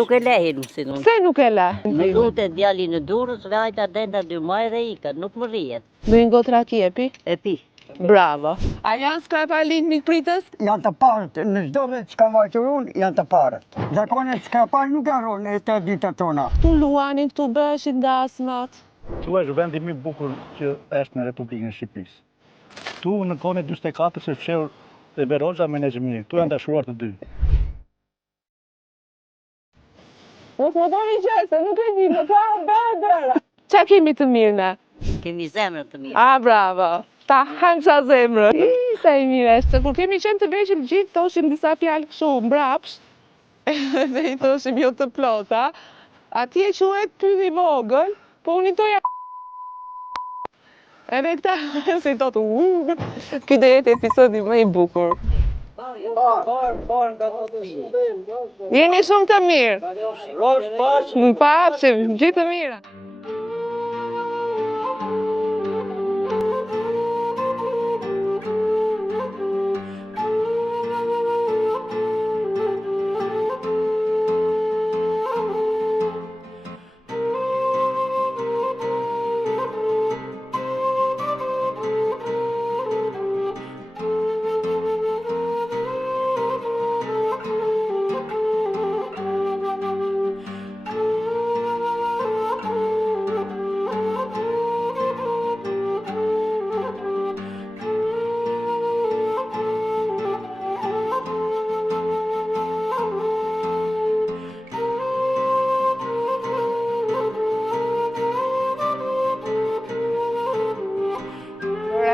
Nuk e lehin si nuk. Pse nuk e le? Në lute djali në Durrës, vajta denda 2 muaj dhe ikat, nuk më rrihet. Do një gotë raki e pi? E pi. Bravo. A janë s'ka lind mikpritës? Janë të parët, në çdo vend që ka vajtur unë, janë të parët. Zakonet s'ka parë nuk arron e të ditët tona. Tu luanin, këtu bëshin dasmat. Tu është vendi më i bukur që është në Republikën e Shqipërisë. Tu në kohën e 44 është fshehur te Beroxha me Nexhmini. Tu janë dashuruar të dy. Mos më doni gjese, nuk e di, më ka bërë. Qa kemi të mirë ne? Kemi zemrën të mirë. A, bravo. Ta hanë qa zemrë. Sa i mire, se kur kemi qenë të veqim gjithë, thoshim disa fjallë këshu mbrapsht, dhe i thoshim jo të plota, atje quhet pylli vogël, po unë i toja edhe këta si thotë ky do jetë episodi më i bukur. Jeni shumë të mirë. Më pafshim, gjithë të mira.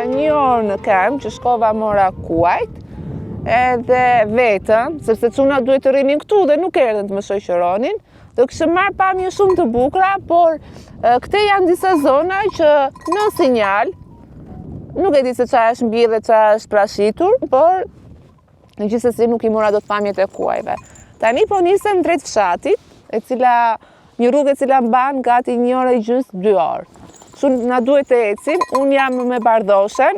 Një orë në kem që shkova mora kuajt edhe vetëm, sepse çuna duhet të rinin këtu dhe nuk erdhen të më shoqëronin, do kishte marrë pamje shumë të bukura, por këte janë disa zona që në sinjal, nuk e di se çfarë është mbi dhe çfarë është prashitur, por gjithsesi nuk i mora dot pamjet e kuajve. Tani po nisem drejt fshatit, një rrugë e cila mban gati 1 orë e gjys, 2 orë. Na duhet të ecim, unë jam me bardoshen.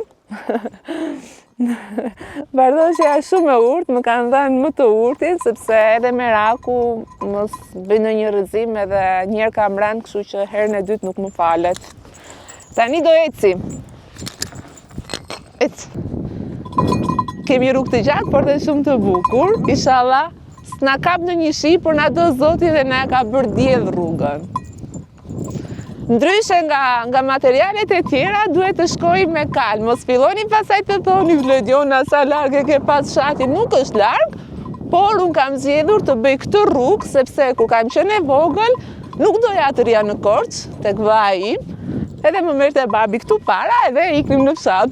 Bardoshja është shumë e urtë, më kanë dhënë më të urtin, sepse edhe me raku mos bëjnë një rrëzim edhe njerë kam rënë, kështu që herën e dytë nuk më falet. Tani do ecim. Kemi rrugë të gjatë, por dhe shumë të bukur. Inshallah, s'na kap në një shi, por na do Zoti dhe na ka bërë diell rrugën. Ndryshe nga materialet e tjera, duhet të shkojmë me kalm. Mos filloni pasaj të thoni Vlodiona sa larg e ke pas shati, nuk është larg, por unë kam zgjedhur të bëj këtë rrugë, sepse kur kam qenë e vogël, nuk doja të rija në Korç, tek vaji im, edhe më merrte babi këtu para edhe iknim në fshat.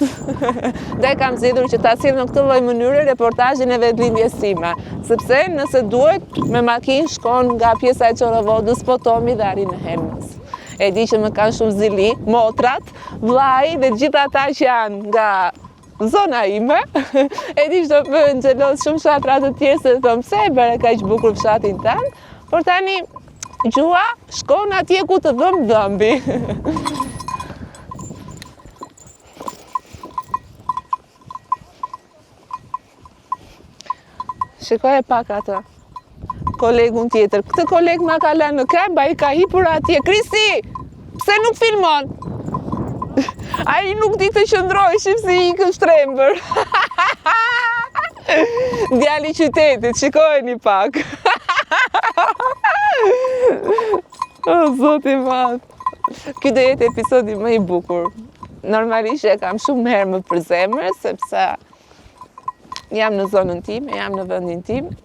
Dhe kam zgjedhur që ta sill në këtë lloj mënyre reportazhin e vetlindjes time, sepse nëse duhet me makinë shkon nga pjesa e Çorovodës, Potomi dhe arrin në Hemës. E di që më kanë shumë zili, motrat, vllai dhe gjithë ata që janë nga zona ime. E di që do bëhen xheloz shumë fshatra të tjerë se thonë pse e bëre kaq bukur fshatin tënd, por tani gjua shkon atje ku të dhëm dhëmbi. Shikoj pak atë. Kolegun tjetër. Këtë koleg ma ka lënë në këmbë, ai ka hipur atje. Kristi, pse nuk filmon? Ai nuk di të qëndroj, shif si ikën shtrembër. Djali qytetit, shikojeni pak. O, Zoti madh. Ky do jetë episodi më i bukur. Normalisht e kam shumë herë më për zemër, sepse jam në zonën time, jam në vendin tim.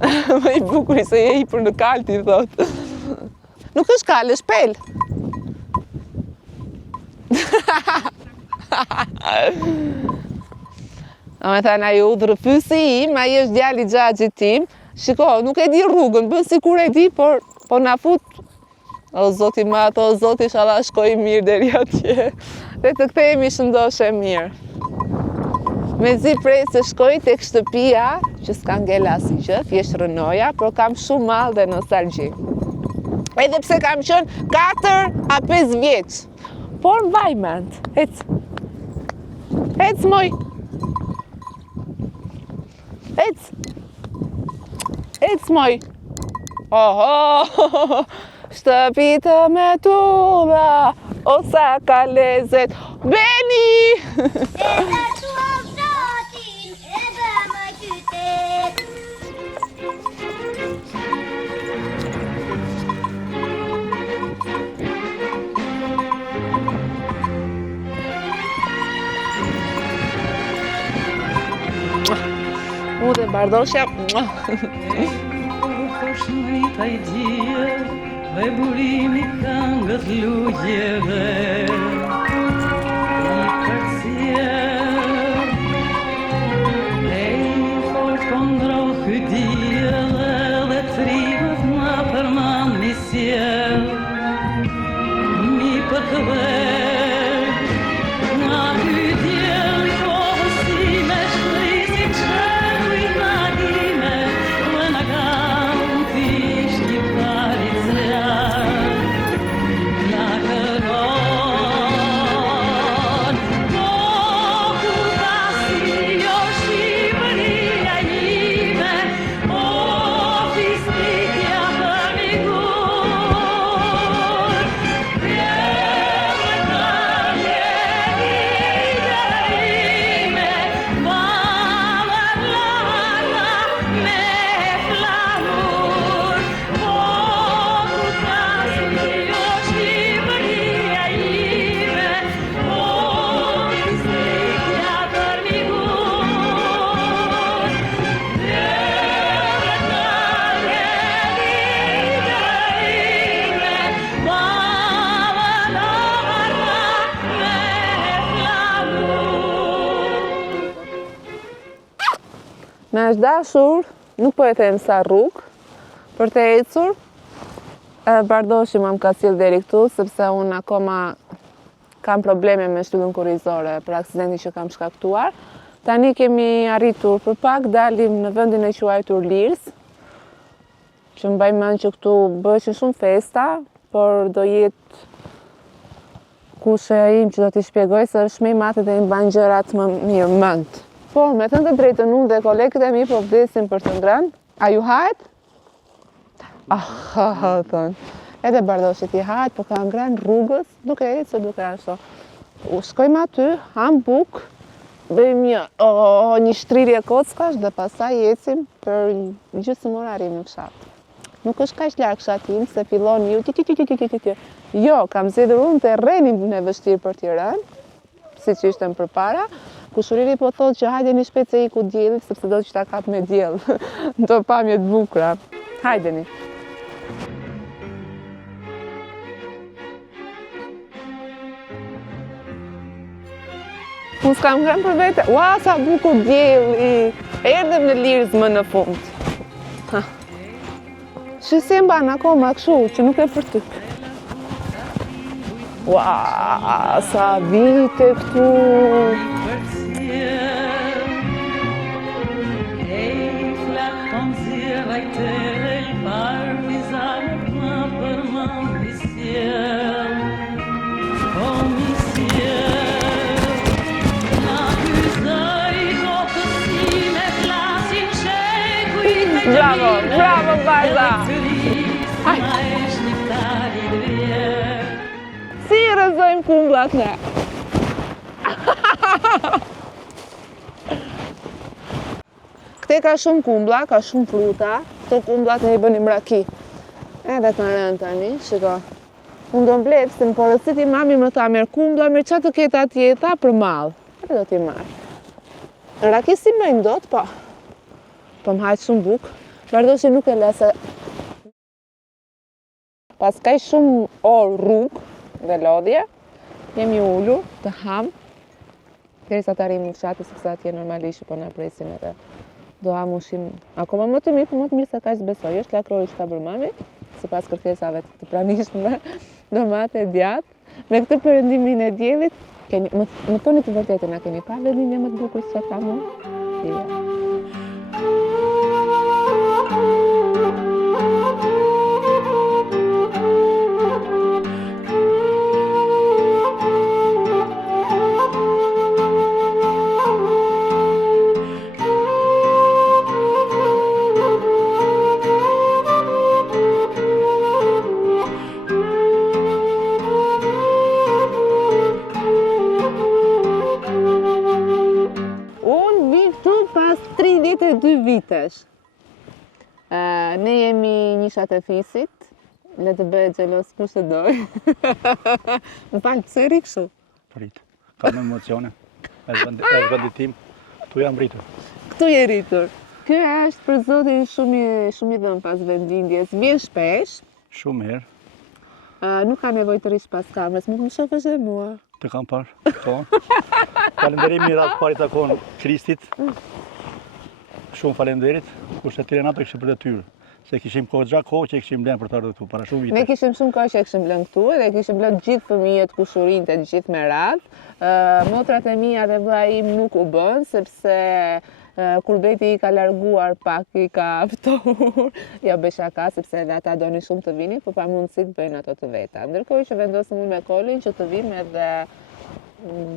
Më i bukur se je hipur në kalti, thot. Nuk është kal, është pel. Me thënë, ai udhërëfysi im, ai është djali xhaxhit tim. Shiko, nuk e di rrugën, bën sikur e di, por na fut. O Zoti madh, o Zoti, inshallah shkoj mirë deri atje. Dhe të kthehemi shëndoshë mirë. Mezi prej se shkoj tek shtëpia, që s'ka ngel asgjë, thjesht rënoja, por kam shumë mall dhe nostalgji. Edhe pse kam qenë 4 a 5 vjeç. Por mbaj mend. Ec moj. Ec. moj. Oho, shtëpitë me tulla, o sa ka lezet. Beni! Edhe tua vratin, edhe më qytet. U dhe bardoshja. Shmita I dje dhe burimi këngët lugjeve I kërcije E I fort këndrohë djele dhe trimët në përman mi sjell Mi përkëve nga ky djel kohë si me shkrisi qëri nga dime dhe nga Me është dashur, nuk po e them sa rrugë, për të ecur, bardoshi më ka sjell deri këtu, sepse unë akoma kam probleme me shtyllën kurrizore për aksidentin që kam shkaktuar. Tani kemi arritur për pak, dalim në vendin e quajtur Lirs, që mbaj mend që këtu bëhen shumë festa, por do jetë kushja im që do t'i shpjegoj se është më I madh dhe I mban gjërat më mirë mend. Por me thënë të drejtën unë dhe kolegët e mi po vdesin për të ngrënë. A ju hajt? Thënë. Edhe bardoshit I hajt, po ka ngrënë rrugës, duke ecë, duke ashtu. U shkojmë aty, ham buk, bëjmë një shtrirje kockash dhe pastaj ecim për gjysmë orë në fshat. Nuk është kaq larg fshati im se fillon ju ti. Jo, kam zgjedhur unë terrenin e vështirë për Tiranë, siç ishte më përpara. Kushuriri po thotë që hajdeni shpejt se iku dielli sepse do që ta kap me diell. Do pamje të bukura. Hajdeni. Unë s'kam ngrënë për vete. Ua, sa bukur dielli. Erdhem në Lirs më në fund. Shisi mban akoma kështu, që nuk e për ty. Ua, sa vite këtu. Bravo, bravo vajza! Si I rëzojmë kumblat ne? Këte ka shumë kumbla, ka shumë fruta, këto kumblat ne I bënim raki. Edhe të rënë tani, shiko. Unë do mbledh, se më porositi mami më tha merr kumbla, merr çfarë të ketë atjeta për mall. Edhe do t'i marr. Raki si bëjmë dot, po. Po më hajt shumë buk. Bardoshi nuk e lese. Pas kaj shumë orë rrugë dhe lodhje, jemi ullur të ham, derisa të arrijmë në fshati, sepse atje normalisht po na presin edhe do ham ushqim akoma më të mirë, po më të mirë se kaq besoj. Është lakrori që ka bërë mami, sipas kërkesave të pranishme, domate, djathë. Me këtë perëndimin e diellit, më thoni të vërtetën, a keni parë vendin më të bukur se kam unë? Jo. Ne jemi nishat e fisit, le të bëhet xhelos kush e doj. Më falë, pse ri kështu? Prit. Kam emocione. Është vendi tim. Tu jam rritur. Këtu je rritur. Ky është për zotin shumë i dhënë pas vendindjes. Vjen shpesh, Shumë herë. nuk ka nevojë të rish pas kamerës, nuk më shofësh e mua. Të kam parë. Po. Falenderimi radhë pari takon Kristit. Shumë falenderit. Kurse tire nato kishim për detyrë. Se kishim kohë që e kishim lënë për të ardhur këtu para shumë Ne vite. kishim shumë kohë që e kishim lënë këtu dhe kishim lënë gjithë fëmijët kushurinë të gjithë me radhë. Motrat e mia dhe vlla im nuk u bën sepse kur beti i ka larguar pak i ka ftohur. Ja bëj shaka sepse edhe ata donin shumë të vinin, por pa mundësi të bëjnë ato të veta. Ndërkohë që vendosëm unë me Kolin që të vim edhe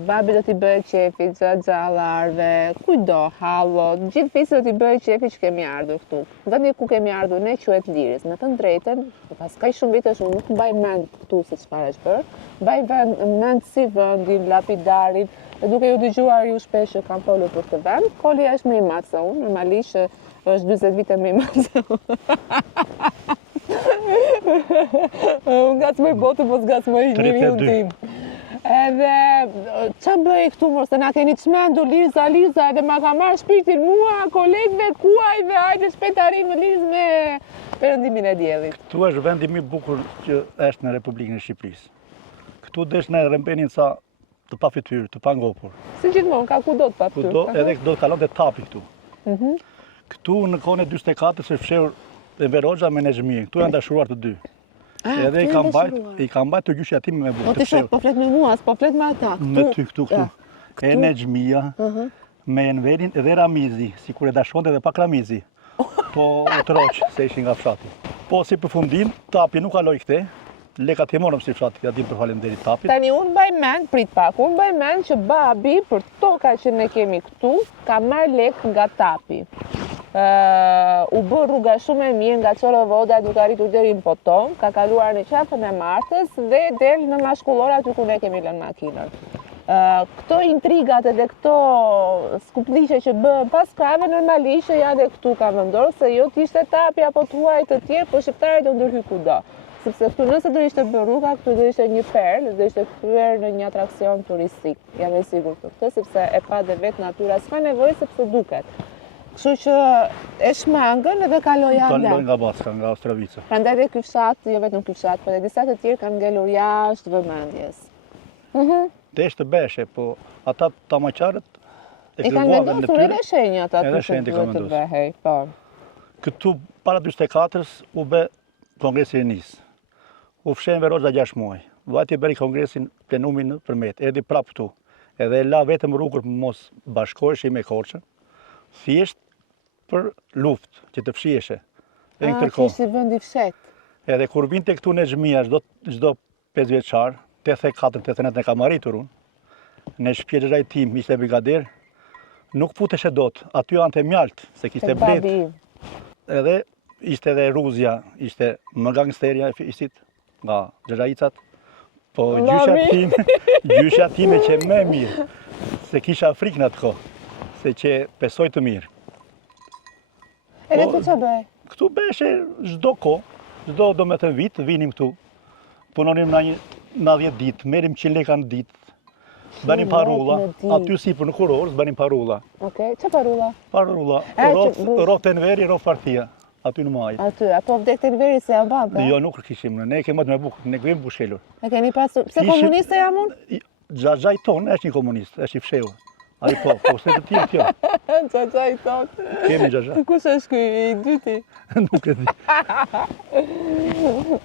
babi do t'i bëjë qefi, xhallarëve, kujdo, hallo, gjithë fisit do t'i bëjë qefi që kemi ardhur këtu. Vendi ku kemi ardhur ne quhet Liris. Me të drejtën, pas kaq shumë vitesh unë nuk mbaj mend këtu se çfarë është bërë. Mbaj mend si vendin, lapidarin, dhe duke ju dëgjuar ju shpesh që kam folur për këtë vend. Koli është më i madh se unë, normalisht është 40 vite më i madh se unë. Unë ngacmoj botën, po s'ngacmoj njeriu tim. Edhe, që bëj këtu mërë, se na keni çmendur Lirza, edhe ma ka marrë shpirtin mua, kolegëve, kuajve, hajde shpejt arrim në Lirzë me perëndimin e diellit. Këtu është vendi më i bukur që është në Republikën e Shqipërisë. Këtu desh në rrembenin sa të pa fytyrë, të pa ngopur. Si gjithmonë, ka kudo të papyr. Kudo edhe do të kalon të tapi këtu. Këtu në kohën e 44 është fshehur Enver Hoxha me Nexhmi. Këtu janë dashuruar të dy. Edhe i kam mbajt të gjyshja tim me Po ti shoh, po flet me mua, s'po flet me ata. Me ty këtu. E Nexhmia, me Enverin edhe Ramizi, si kur e dashonte edhe pak Ramizi. Po u troq se ishin nga fshati. Po si përfundim, tapi nuk kaloi këte. Lekat i morëm si fshati, ja dim për falenderit tapit. Tani unë mbaj mend, prit pak, unë mbaj mend që babi për toka që ne kemi këtu, ka marrë lek nga tapi. U bë rruga shumë e mirë nga Çorovoda duke arritur deri në Poton, ka kaluar në qafën e Martës dhe del në Mashkullor aty ku ne kemi lënë makinën. Këto intrigat edhe këto skuplishe që bëhen pas krave normalisht janë edhe këtu ka vendosur se jo të ishte tapi apo tuaj të tjerë, po shqiptarët do ndërhy kudo. Sepse këtu nëse do ishte bërë rruga, këtu do ishte një perlë, do ishte kthyer në një atraksion turistik. Jam e sigurt për këtë, sepse e pa dhe vetë natyra, s'ka nevojë sepse duket. Kështu që e shmangën edhe kaloi ande. Kaloi nga Backa, nga Ostrovica. Prandaj dhe ky fshat, jo vetëm ky fshat, por edhe disa të tjerë kanë ngelur jashtë vëmendjes. Desh të beshe, po ata tamaqarët I kanë vendosur edhe shenjat aty Edhe shenjat i kanë të vendosur. vehej, po. Këtu para 44-s u bë kongresi i Nis. U fshen Enver Hoxha 6 muaj. Vajti bëri kongresin plenumin në Përmet, erdhi prap këtu. Edhe e la vetëm rrugën për mos bashkoheshi me Korçën. Thjesht për luftë që të fshiheshe. Edhe në këtë kohë. Kishte vend i fshet. Edhe kur vinte këtu në Xhmia çdo 5 vjeçar, 84-89 e kam arritur unë. Në shtëpi xhai tim ishte brigader, nuk futeshe dot. Aty ante mjalt, se kishte blet. Edhe ishte edhe Ruzja, ishte më gangsterja e fisit nga xhaicat. Po gjysha time që më mirë, se kisha frikë në atë kohë, se që pesoj të mirë. Edhe këtu që bëj? Këtu beshe çdo kohë, çdo do me të vit, vinim këtu. Punonim na 10 ditë, merrim 100 lekë në ditë. Bënim parulla, aty sipër në kurorë, bënim parulla. Okej, çfarë parulla? Parulla, rrot Enveri, rrot partia, aty në maj. Aty, apo vdekte Enveri se ja bante? Jo, nuk kishim, ne kemi më bukë, ne kemi bushkelur. E keni pasur, pse komuniste jam unë? Xhaxhai ton është një komunist, është i fshehur. Ai po se të tjerë kjo. Xhaxhai ton. Kemi xhaxha. Kush është ky i dyti? Nuk e di.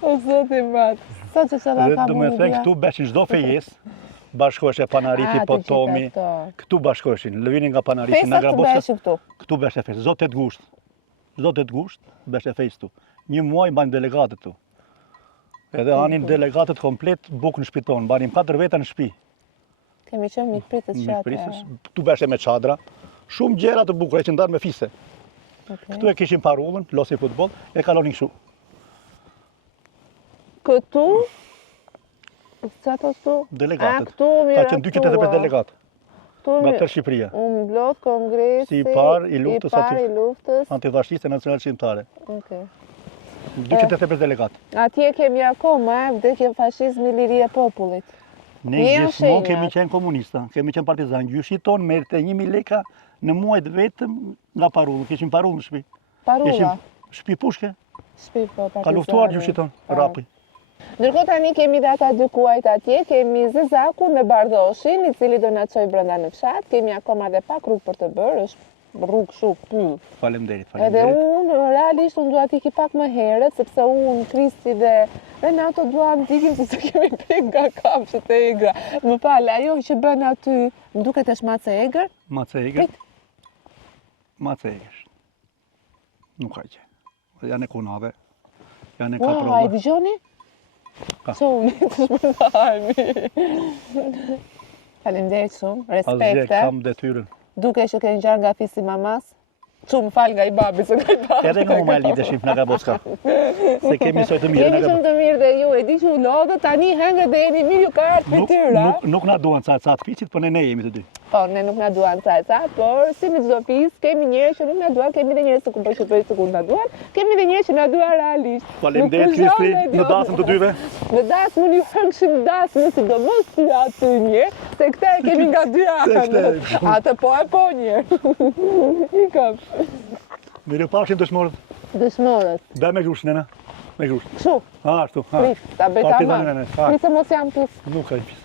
O zoti mat. Sa çfarë ka Do të thënë këtu beshin çdo fejes, bashkoheshe Panariti, Potomi. Këtu bashkoheshin, lëvinin nga Panariti, nga Grabovska. Këtu beshe fesë, çdo 8 gusht. Çdo 8 gusht beshe fesë këtu. Një muaj banë delegatët këtu. Edhe anin delegatët komplet bukë në shpiton, banim 4 veta në shtëpi. Kemi qenë mikpritës Mikpritës, këtu beshe me çadra, shumë gjëra të bukura që ndarë me fise. Këtu e kishim parullën, losi futboll, e kalonin kështu. Këtu? Sa të këtu? Delegatët. Këtu, mira, ka qenë 285 delegatë. nga tërë Shqipëria. Unë mblodh kongresi Si i parë i luftës i luftës. antifashiste nacionale shqiptare. Okej. 285 delegat. Atje kemi akoma vdekje fashizmi, liria e popullit. Ne Një janë gjithmonë shenjat. kemi qenë komunista, kemi qenë partizan. Gjyshi tonë merrte 1000 lekë në muajt vetëm nga parullë. Kishim parullë në shtëpi. Parulla. Kishim shtëpi pushke, Shpi po partizani. ka luftuar gjyshi tonë, rapi. Ndërkohë tani kemi dhe ata dy kuajt atje, kemi Zezaku me Bardoshin, i cili do na çojë brenda në fshat, kemi akoma dhe pak rrugë për të bërë, është rrugë shumë pyll. Faleminderit, Edhe faleminderit. unë, realisht, unë dua t'i pak më herët, sepse unë, Kristi dhe Renato dua ndikim se kemi pik nga kafshët e egra. Më falë, ajo që bën aty, më duket është macë e egër? Macë e egër. Macë e egër. Nuk ka që. Janë e kunave, janë e Wow, a i kaprove. dëgjoni? Ka. So, unë të shpërndajmi. Faleminderit shumë, Asgjë respekte. kam detyrën. Duke që ke ngjarë nga fisi mamas, Shumë fal nga i babi, se nga i babi. Edhe nga uma e lideshim nga Bocka. Se kemi soj të mirë Jeni nga shumë të mirë dhe ju, e di që u lodhë, tani hëngre dhe jeni mirë ju ka artë për tyra. Nuk na duan ca piqit, po ne jemi të dy. Po, ne nuk na duan ca, por si me çdo fis, kemi njerëz që nuk na duan, kemi dhe njerëz që ku na duan, kemi dhe njerëz që na duan realisht. Faleminderit Kristi, në dasëm të dyve. Në dasmë ju hëngshim dasmë, sidomos ty aty një, se këta e kemi nga dy anët. Atë po një. Ikëm. Mirupafshim dëshmorët. Dëshmorët. Bë me grush, nena. Me grush. Kështu. Ashtu. Prit, ta bëj ta Partizani, ma. nene. Prit mos jam pis. Nuk ka pis.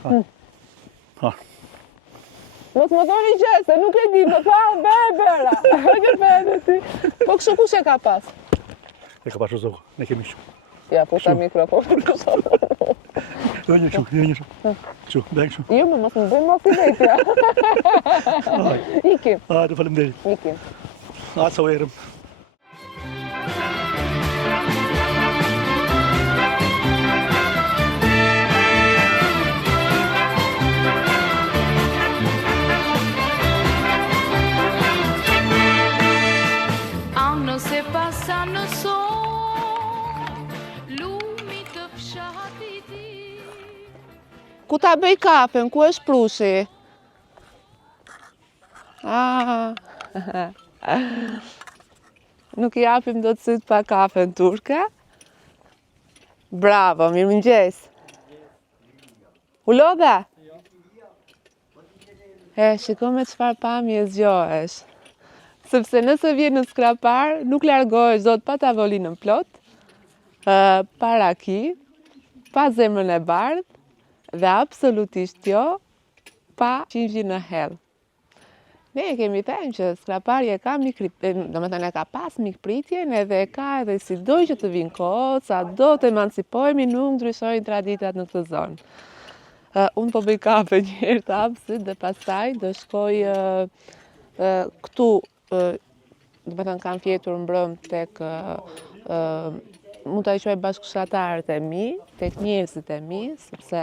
Mos më thoni gjë, se nuk e di, më pa bëra. Hëngër bëra ti. Po kështu kush e ka pas? E ka pasur zogë, ne kemi shumë. Ja, puta mikrofonin për shumë. Dhe një shumë. Kështu, dhe kështu. Jo, më mos më bëjmë mos i vetja. Ikim. Hajde, faleminderit. Ikim. Atë sa u erëm. Anën se pasa në son, lumi të fshatit i. Ku ta bëj kafen, ku është prushi? Ah. Nuk i japim do të syt pa kafen turke. Bravo, mirëmëngjes. U lodhe? Shiko me çfarë pamje zgjohesh. Sepse nëse vjen në skrapar, nuk largohesh dot pa tavolinën plot, pa raki, pa zemrën e bardhë, dhe absolutisht jo, pa qingji në hell. Ne kemi thënë që skraparja ka domethënë ka pas mikpritjen edhe ka edhe si doj që të vinë kohë, sa do të emancipohemi, nuk ndryshojnë traditat në këtë zonë. Unë po bëj kafe një herë të hapsit dhe pastaj do shkoj këtu, domethënë kam fjetur mbrëm tek mund ta quaj bashkëshortarët e mi, tek njerëzit e mi, sepse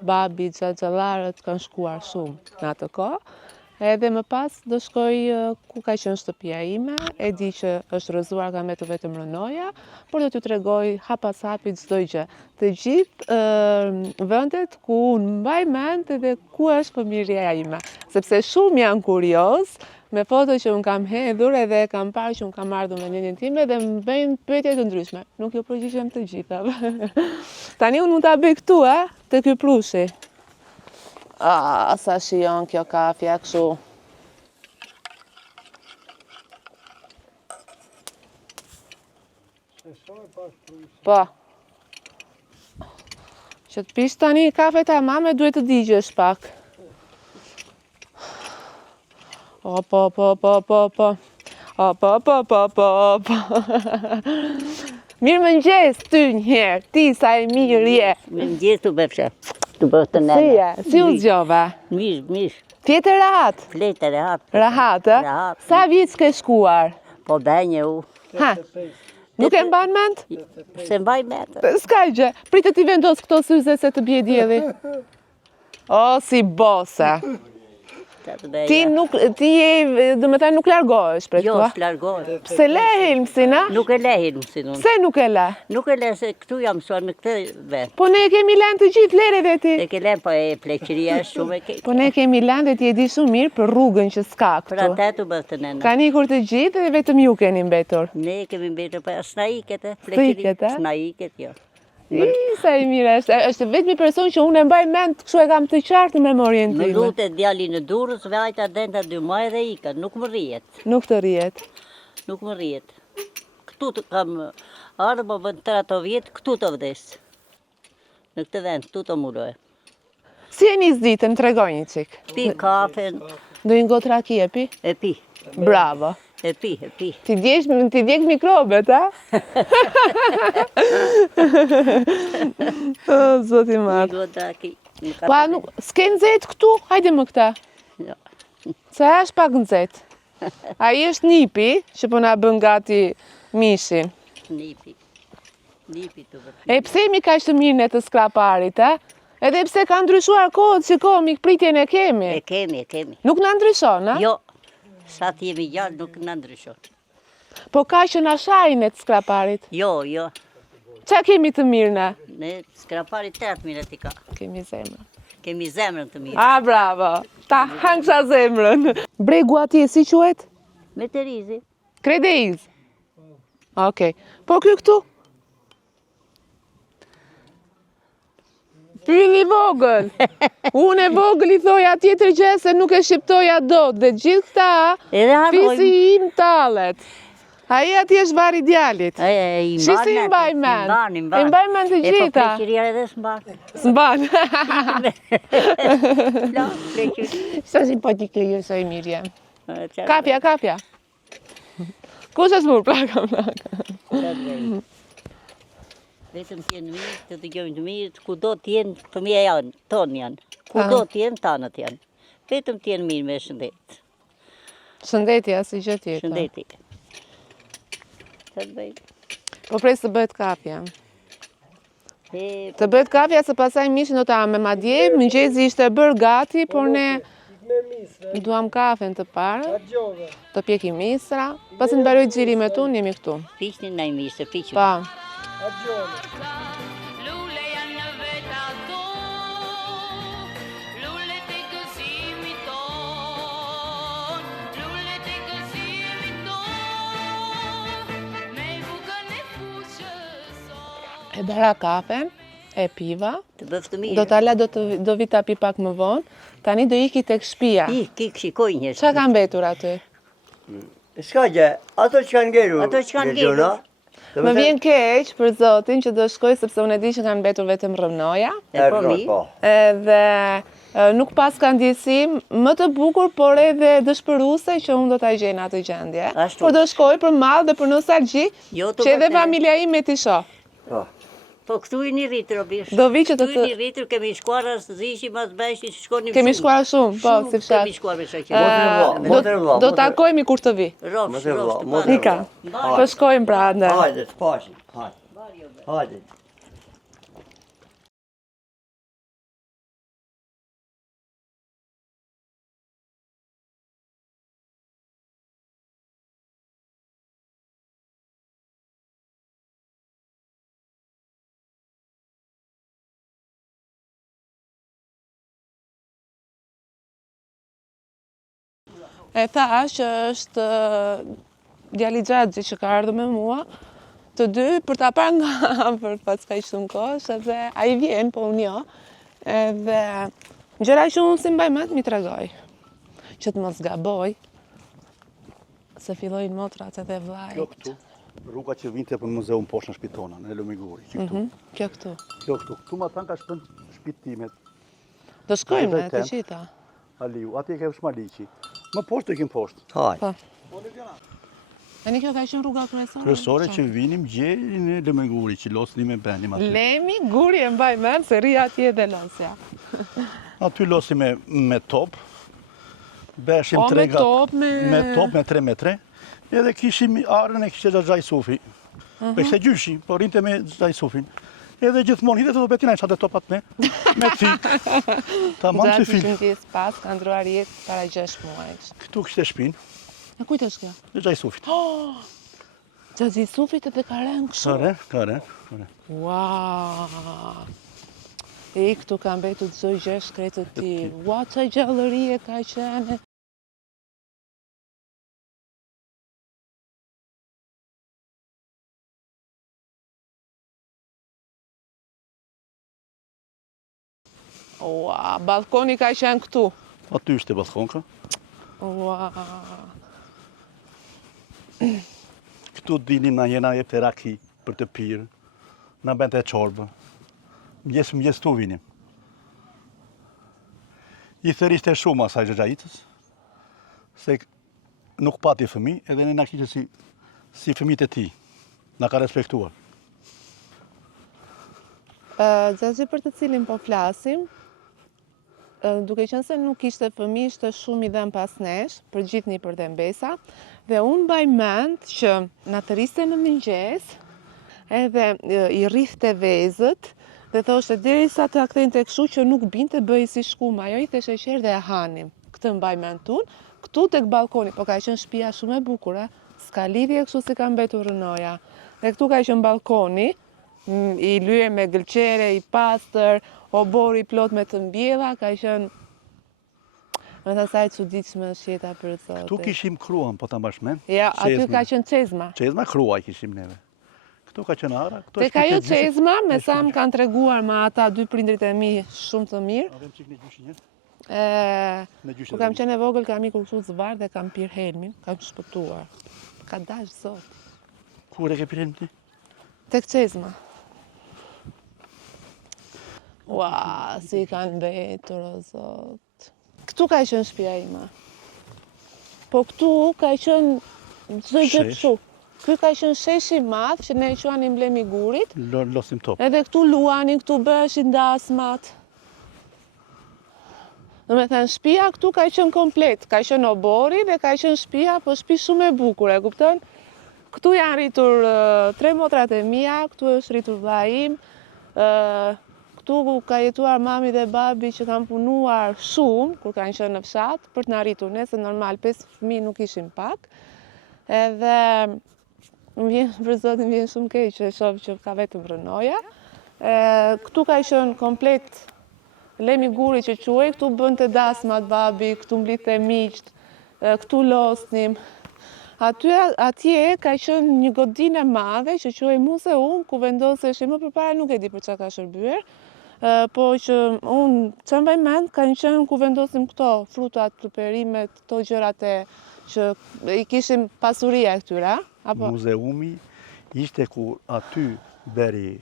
babi, xhaxhallarët kanë shkuar shumë në atë kohë. Edhe më pas do shkoj ku ka qenë shtëpia ime, e di që është rrëzuar nga me të vetëm rënoja, por do t'ju tregoj hap pas hapi çdo gjë. Të gjithë vendet ku unë mbaj mend edhe ku është familja ime, sepse shumë janë kurioz me foto që unë kam hedhur edhe kam parë që unë kam ardhur me nenën time dhe më bëjnë pyetje të ndryshme. Nuk ju përgjigjem të gjithave. Tani unë mund ta bëj këtu, te ky prushi. Sa shijon kjo kafja kështu. Po. Që të pish tani kafe ta mame duhet të digjesh pak. Po. Mirë mëngjes ty njëherë, ti sa e mirë je. Mëngjes të befshe. Të bëhë të nene. Si je? Si u zgjove? Mish. Fjetë rahat? Fletë rehat. Rahat, Rahat. Sa vjeç ke shkuar? Po benje u. Ha? Nuk e mban mend? Se mbaj metë. S'ka gjë. Pritë ti vendos këto syze se të bje dielli. O, si bose. Ti do me thënë nuk largohesh prej Jo, këtu, a? s'largohet. Pse le Helmsin, a? Nuk e lehin si unë. Pse nuk e le? Nuk e le se këtu jam mësuar në këtë vend. Po ne kemi lënë të gjithë leret e ti. E ke len, po e pleqëria është shumë e keq. Po ne kemi lënë dhe ti e di shumë mirë për rrugën që s'ka Për këtu. atë të bëtë të nëna. Ka ikur të gjithë dhe vetëm ju keni mbetur. Ne kemi mbetur, po s'na iket e iket, a? S'na iket, jo. Sa i mirë është vetëmi person që unë e mbaj mend, kështu e kam të qartë në memorien Më time. lutet djali në Durrës, vajta denta 2 muaj dhe ika, nuk më rrihet. Nuk të rrihet. Nuk më rrihet. Këtu të kam ardhë, po bën 30 vjetë, këtu të vdes. Në këtë vend, këtu të muroj. Si e nis ditën, tregoj një çik. Pi kafen, Do një gotë raki e pi? e pi. Bravo. E pi, e pi. Ti djeg mikrobet, a? O, zoti marë. Godaki. Pa, nuk, s'ke nxet këtu? Hajde më këta. Jo. Se është pak nxet. Ai është nipi, që po na bën gati mishin. Nipi. Nipi të vërtet. E pse jemi kaq të mirë ne të skraparit, a? Edhe pse ka ndryshuar kohët, shiko, mikpritjen e kemi. E kemi, e kemi. Nuk na ndryshon, a? Jo, sa të jemi gjallë nuk në ndryshon. Po ka që na shajin e të skraparit. Jo, jo. Qa kemi të mirë na? Ne skrapari 8.000 e ka. Kemi zemrën. Kemi zemrën të mirë. A, bravo. Ta hangësha zemrën. Bregu atje si quhet? Me të rizi. Kredeiz. Okej. Po ky këtu? Pylli vogël. Unë e vogël i thoja tjetër gjë se nuk e shqiptoja dot. Dhe gjithë këta, Edhe harrojmë. fisi im tallet. Ai atje është vari djalit. I Shi si i mbaj mend? I mbaj mend të E po gjitha. pleqëria edhe s'mban. S'mban. Pla, pleqëri. Sa simpatike ju sa i mirë jam. Qatë Kapja, kapja. Kush është mur plaka? vetëm t'jenë mirë, të dëgjojmë të mirë, ku do t'jenë fëmija janë, tonë janë. Ku do t'jenë, tanët janë. Vetëm t'jenë mirë me shëndet. Shëndetja si gjë tjetër. Shëndeti. Të bëjmë. Po prej të bëhet kapja. E, Të bëhet kapja se pasaj mishin do ta me madje, mëngjezi ishte bërë gati, por ne duam kafen të parë, të pjekim misra, pasi në mbaroj xhiri me tu, jemi këtu. Piqnin na i mirë, se piqëm. Pa, Lule janë vetë ato, lule të gëzimi ton, lule të gëzimi ton, me bukën e fuqës son. e bëra kafen, e piva, Të bëftë të mirë. do vi ta pi pak më vonë, tani do iki tek shtëpia. Kik shikoj njështë. Qa ka mbetur aty? S'ka gjë, ato që kanë ngelur. Ato që kanë legjona, ngelur. Më vjen keq për zotin që do shkoj sepse unë e di që kanë mbetur vetëm rrënoja. E po mi. po. Edhe nuk pas ka ndjesim më të bukur, por edhe dëshpëruese që unë do ta gjej në atë gjendje. Ashtu. Por do shkoj për mall dhe për nostalgji, Jo, të që edhe vërtetë. familja ime ti shoh. Po. Po këtu i një rritur, obish. Do vi që të Këtu i një rritur, kemi shkuar as zishi, mas beshi, shkonim kemi shumë. shkuar shumë, po, si fshat. Kemi shkuar me shoqe. Do takojmë kur të vi. Rofsh, Mos e vlla, rofsh, të mos e parë. Nika. Po shkojmë pra ande. Hajde, të pashim. Hajde. E thash që është djali Xhaxhi që ka ardhur me mua, të dy për ta parë nga afër pas kaq shumë kohësh, edhe ai vjen, po unë jo. Edhe gjëra që unë si mbaj mend mi tregoj. Që të mos gaboj, se fillojnë motrat edhe vllajt. Kjo këtu, rruga që vinte për muzeun poshtë në Shpitona, në Lumiguri, që këtu. Kjo këtu. Kjo këtu. Këtu ma thanë ka shpën shpitimet, Do shkojmë ne të Vërtet. gjitha. Aliu, atje ke Shmaliqi. Më poshtë e kim poshtë. Hajde. Tani kjo ka qenë rruga kryesore. Kryesore që vinim gjeri në Lumiguri, që losnim me benim aty. Lemi, guri e mbaj mend se rri atje dhe losja. Aty losim me top, beshim Po, me tre top, me top me 3 metre, edhe kishim arën e kishte Xhaxhaj Sufi. Po ishte gjyshi, po rinte me Xhaxhaj Sufin. Edhe gjithmonë hidhet do betina çatë topat me fik. Tamam se Gjatë fik. shëndjes pas ka ndruar jetë para 6 muajsh. Këtu kishte shtëpinë, E kujt është kjo? e Xhajsufit. Gjatë Jusufit edhe ka rënë kështu. Ka re. Wow! E këtu ka mbetur çdo gjë shkretë të tillë. Ua, çfarë gjallërie ka qenë. Ua, balkoni ka qenë këtu. Aty ishte ballkonka. Ua. Këtu dilnim na jena jep të raki për të pirë. Na bente çorbë. Mëngjes tu vinim. I thërishte shumë asaj xhaxhaicës. Se nuk pati fëmijë, edhe ne na kishte si fëmijët e tij. Na ka respektuar. Xhaxhi për të cilin po flasim, duke qenë se nuk ishte fëmijë, ishte shumë i dhënë pas nesh, për gjithë një për dembesa, dhe unë mbaj mend që na të riste në mëngjes, edhe i rrithte vezët, dhe thoshte derisa të akthente kështu që nuk binte bëj si shkum, ajo i the sheqer dhe e hanim. Këtë mbaj mend unë, këtu tek balkoni, po ka qenë shtëpia shumë e bukur, s'ka lidhje kështu si ka mbetur rënoja. Dhe këtu ka qenë balkoni, i lye me gëlqere, i pastër, obori plot me të mbjella, ka qenë me të saj çuditshme shjeta për zotin. Këtu kishim kruan, po ta mbash mend. Ja, aty Çezme. ka qenë çezma. Çezma kruaj kishim neve. Këtu ka qenë ara, këtu Tek ajo çezma, me sa më kanë treguar me ata dy prindrit e mi shumë të mirë. Avem çik në gjyshin, E, në gjyshin. kur kam qenë e vogël, kam ikur kështu zvar dhe kam pirë helmin, kam shpëtuar. Ka dash zot. Kur e ke pirën ti? Tek çezma. Ua, si kanë mbetur o zot. Këtu ka qenë shtëpia ime. Po këtu ka qenë çdo gjë Shesh. kështu. Ky ka qenë sheshi i madh që ne e quanim Lemi Gurit. Losim top. Edhe këtu luanin, këtu bëheshin dasmat. Do me thënë, shtëpia këtu ka qenë komplet. Ka qenë obori dhe ka qenë shtëpia, po shtëpi shumë e bukur, e kupton? Këtu janë rritur 3 motrat e mia, këtu është rritur vlla im. Këtu ka jetuar mami dhe babi që kanë punuar shumë kur kanë qenë në fshat për të na rritur ne, se normal 5 fëmijë nuk ishin pak. Edhe më vjen për zotin vjen shumë keq që shoh që ka vetëm rënoja. Këtu ka qenë komplet Lemi Guri që quhej, këtu bënte dasmat babi, këtu mblidhte miqt, këtu losnim. Atje ka qenë një godinë e madhe që quhej muzeum, ku vendoseshin më përpara nuk e di për çka ka shërbyer, po që unë që mbaj mend kanë qenë ku vendosim këto frutat, perimet, këto gjërat që i kishim pasuria e këtyra. Apo? Muzeumi ishte ku aty beri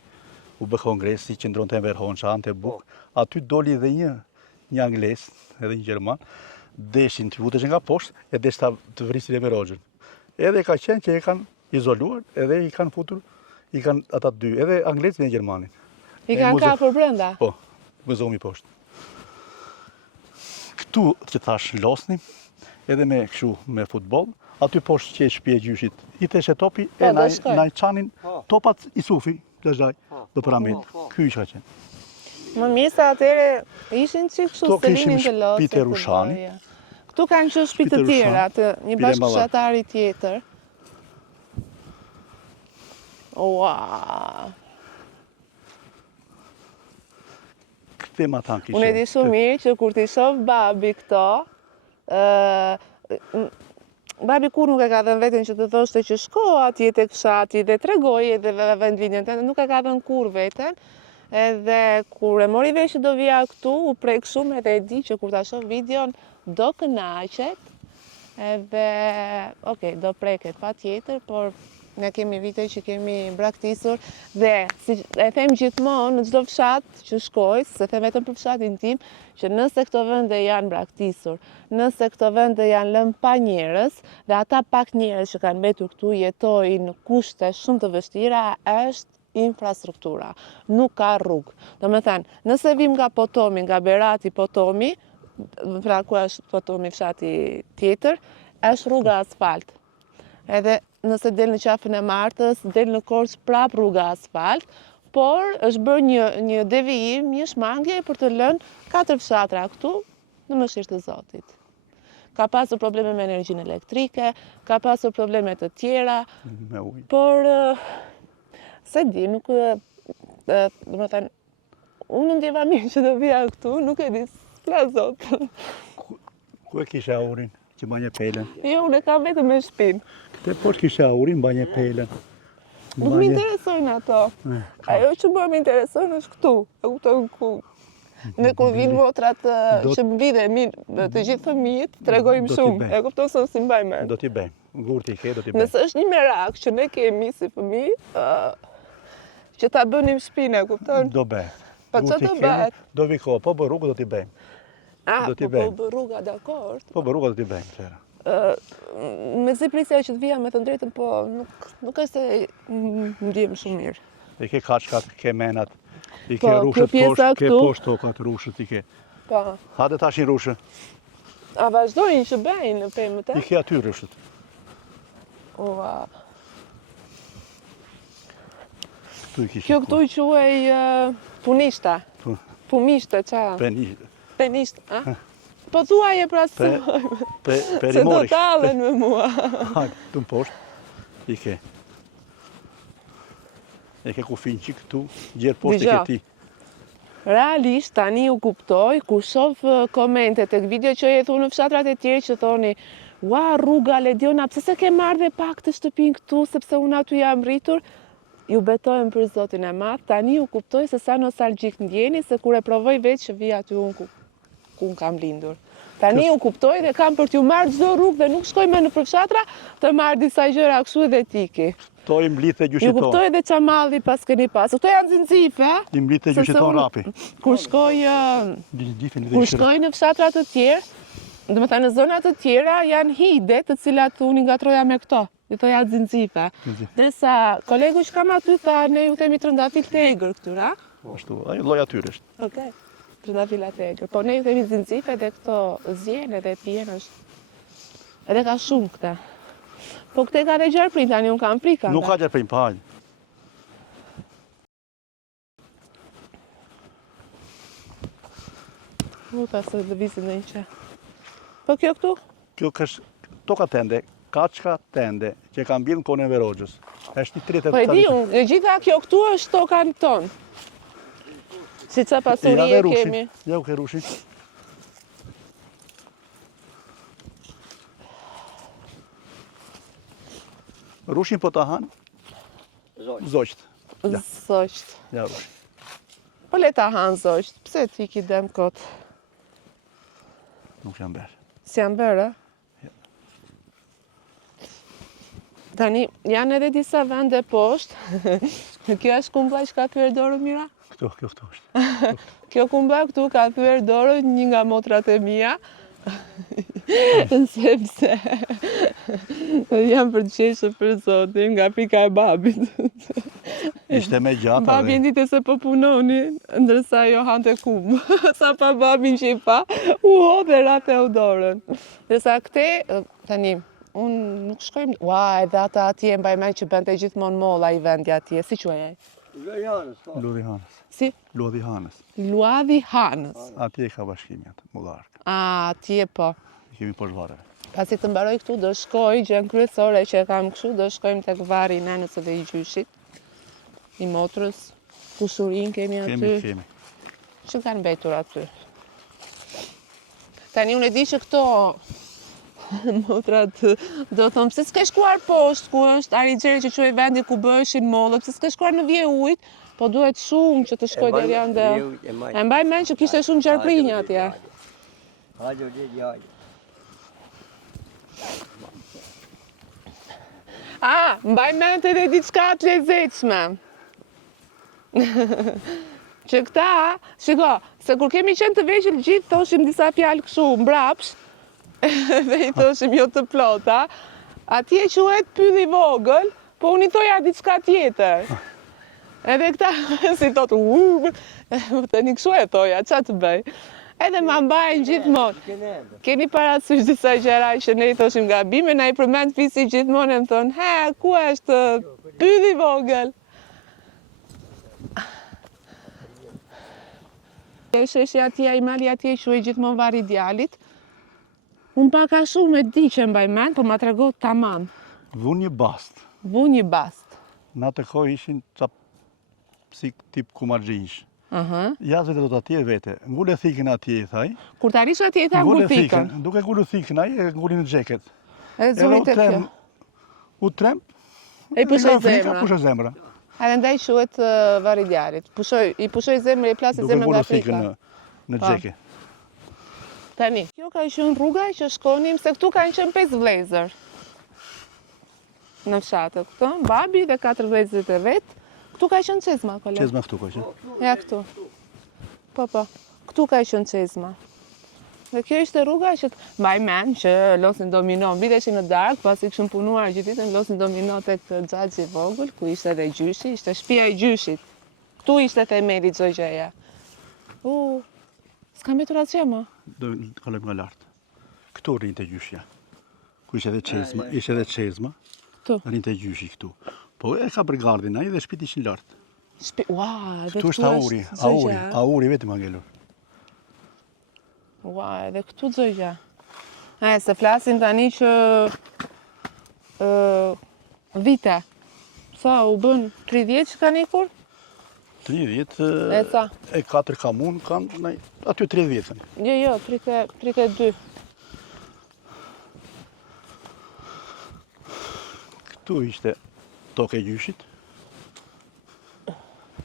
u bë kongresi, qëndronte Enver Hoxha, ante buk. Aty doli dhe një angles, edhe një gjerman, deshin të vuteshin nga poshtë, e deshta të vrisin e me rogjën. Edhe ka qenë që e kanë izoluar, edhe i kanë futur, i kanë ata dy, edhe anglesin e gjermanin. I kanë kapur brenda? Po, muzeumi poshtë. Këtu që thash losnim, edhe me këshu me futboll, aty poshtë që e shtëpia e gjyshit, i theshe topi, e do shkoj. na i qanin topat i sufi, të zhaj, do përamit. Ky isha qenë. Më mirë se atëre ishin që kështu Këto se linin kishim të losë. shtëpitë e Rushani. Këtu kanë qenë shtëpi të Shtëpitë e tjera, Rushani, të një shtëpi e bashkëshatari tjetër. Ua. Këte ma tanë kishe. Unë e di shumë mirë që kur t'i shoh babi këto, babi kur nuk e ka dhënë veten që të thoshte që shko atje tek fshati dhe tregoi edhe vendlinjën tënde, nuk e ka dhënë kur veten. Edhe kur e mori vesh që do vija këtu, u prek shumë edhe e di që kur ta shoh videon do kënaqet. Edhe, okay, do preket patjetër, por ne kemi vite që kemi braktisur dhe si e them gjithmonë në çdo fshat që shkoj, se them vetëm për fshatin tim, që nëse këto vende janë braktisur, nëse këto vende janë lënë pa njerëz dhe ata pak njerëz që kanë mbetur këtu jetojnë në kushte shumë të vështira, është infrastruktura, nuk ka rrugë. Do me thënë, nëse vim nga Potomi, nga Berati Potomi, pra ku është Potomi fshati tjetër, është rruga asfalt. Edhe nëse del në qafën e Martës, del në Korçë prap rruga asfalt, por është bërë një devijim, një shmangje për të lënë 4 fshatra këtu në mëshirë të Zotit. Ka pasur probleme me energjinë elektrike, ka pasur probleme të tjera, Me ujë. por se di, nuk domethënë unë ndjeva mirë që do vija këtu, nuk e di, s'pla Zot. Ku e kisha urin që banje pelen? Jo, unë e kam vetëm me shpinë. Te poshtë kisha urin, banje pelen. Nuk më interesojnë ato. Ajo që më interesojnë është këtu. E kupton ku. Ne kur vinë motrat që mbidhemi të gjithë fëmijët, tregojmë Do t'i shumë. bëj. E kupton se si mbaj mend. Do t'i bëjmë. Gurë t'i ke, do t'i bëjmë. Nëse është një merak që ne kemi si fëmijë, që ta bënim shpinë, e kupton? Do bëj. Pa Gurë çfarë t'i do kemi, bëhet? Do vi kohë, po bë rrugë do t'i bëjmë. do t'i po bëjmë. bë rruga, dakord. Po bë rrugë do t'i bëjmë. Qera. Me zi prisja që të vija me të drejtën, po nuk është se ndjem shumë mirë. I ke kaçkat, ke menat, i Po, ke kjo rushët pjesa poshtë, ke këtu. poshtë tokat, rushët i ke. Po, Hajde tash një rushë, a vazhdojnë që bëjnë në pemët, i ke aty rushët. Ua. Këtu i kishe. Kjo këtu i quaj punishta. Tu. Pumishta, qa? Penishta, a? Po thuaje pra se se do Perimorish. t'allen me mua. Hajde, tu në poshtë, i ke. E ke kufin që këtu, gjerë poshtë i Dëgjoj. ke ti. Realisht, tani u kuptoj, kur shoh komente tek video që e thu në fshatrat e tjerë që thoni ua, rruga Lediona, pse se ke marrë dhe pak të shtëpinë këtu, sepse unë aty jam rritur, ju betohem për Zotin e madh, tani u kuptoj se sa nostalgjik ndjeni, se kur e provoj vetë që vi aty unë ku unë kam lindur. Tani u kuptoj dhe kam për t'ju marrë çdo rrugë dhe nuk shkoj më në fshatra të marrë disa gjëra kështu dhe tiki. To i mblidhe Ju gjyshiton. kuptoj dhe çamalli pas keni pasur. Këto janë zinxife, I mblidhe sepse gjyshiton unë- rapi. kur shkoj Gjifin Kur shkoj në fshatra të tjerë, do të thënë në zona të tjera janë hide të cilat unë i ngatroja me këto. Këto janë zinxife. Ndërsa kolegu që kam aty tha, ne ju themi trëndafil të egër këtyra. Ashtu, ajo lloja tyre është. Okej. Trëndafila të egër. Po ne ju themi zinxife dhe këto zjenë dhe pjenë është. Edhe ka shumë këta. Po këte ka dhe gjarprin, tani unë kam prika. Nuk ka gjerprim, pa hajde. Nuk ka se dhe visin dhe një që. Po kjo këtu? Kjo është toka tende, kaçka tende, që ka mbjellë në kone Verogjës. Është një 30 Po e di unë, e gjitha kjo këtu është tokan tonë. Si qa pasurie kemi. Ja u ke rushin. Rushin po ta hanë? Zoqt. Ja. Zoqt. Ja rushin. Po le ta hanë zoqt, pse ti ki dem kot? Nuk janë berë. Si janë bërë? Tani, janë edhe disa vende poshtë. Kjo është kumbla që ka thyer dorë mira? Kjo është. Kjo kumbla këtu ka thyer dorë një nga motrat e mia. Sepse jam për të qeshur për Zotin nga pika e babit. Ishte me gjata Babi dhe ndite se po punoni, ndërsa jo hante kumë. Sa pa babin që i pa, u hodhe rate u dorën. Ndërsa këte, tani, unë nuk shkojmë, ua, edhe ata atje mbaj mend që bënte gjithmonë molla i vendi atje, si quaj ai? Lodhi Hanës. Si? Lodhi Hanës. Luadhi Hanës. Atje ka bashkimi atë, mullark. A, atje po. I kemi poshtë vareve. Pasi të mbaroj këtu, do shkoj, gjën kryesore që e kam kështu, do shkojmë tek vari i nenës dhe i gjyshit, i motrës, kushurin kemi aty. Kemi. Që kanë mbetur aty. Tani unë e di që këto motrat do thonë, pse s'ke shkuar poshtë, ku është Arigjeri që quaj vendi ku bëheshin mollët, pse s'ke shkuar në Vje Ujit, po duhet shumë që të shkoj deri ande. E mbaj mend që kishte shumë gjarprinj atje. Hajde, hajde. A, mbaj mend edhe diçka të lezetshme. Që këta, shiko, se kur kemi qenë të vegjël gjithë thoshim disa fjalë kështu mbrapsh, dhe i thoshim jo të plota, atje quhet pyll i vogël, po unë i thoja diçka tjetër. Edhe këta si thotë, tani kështu e thoja, qa të bëj? Edhe ma mbajnë gjithmonë. Keni parasysh disa gjëra që ne i thoshim gabime, na i përmend fisi gjithmonë e më thonë, he, ku është pyll i vogël? E sheshi atje, ai mali atje shuaj gjithmonë vari djalit. Unë pak a shumë e di që mbaj mend, po ma tregot tamam. Vu një bast. Vu një bast. Në atë kohë ishin ca si tip kumarxhinj. Aha. Jazvet e do të atje vete. Ngule thikën atje, i thaj. Kur të arish atje i tha ngul thikën. Duke ngulur thikën ai, e nguli në xheket. Edhe zurit e kjo. U tremp. E pushoj zemra. Pushoj zemra. Edhe ndaj shuhet vari djalit. I pushoj zemrën, i plasit Duke zemrën nga ngulur thikën frika. në Pa. xheke. Tani, kjo ka qenë rruga që shkonim, se këtu kanë qenë 5 vlezër. Në fshatët këtu, babi dhe 4 vlezërit e vet. Këtu ka qenë Çezma, kolla. Çezma këtu ka qenë. Ja këtu. Po, këtu ka qenë Çezma. Dhe kjo ishte rruga që mbaj mend që losin domino, mbiteshin në darkë, pasi kishim punuar gjithë ditën, losin domino tek xhaxhi i vogël, ku ishte edhe gjyshi, ishte shtëpia e gjyshit. Këtu ishte themeli çdo gjëja. S'ka mbetur asgjë më. Do kalojmë nga lart. Këtu rrinte gjyshja. Ku ishte edhe Çezma, ishte edhe Çezma. Këtu. Rrinte gjyshi këtu. Po e ka brigardin ai dhe shtëpit ishin lart. Ua, dhe Këtu është auri, auri vetëm ka ngelur. Ua, edhe këtu gjëja. Se flasim tani që vite. Sa u bën 30 që kanë ikur? 30, E sa? e 4 kamun kanë, aty 30 kanë. Jo, 32. Këtu ishte toke e gjyshit.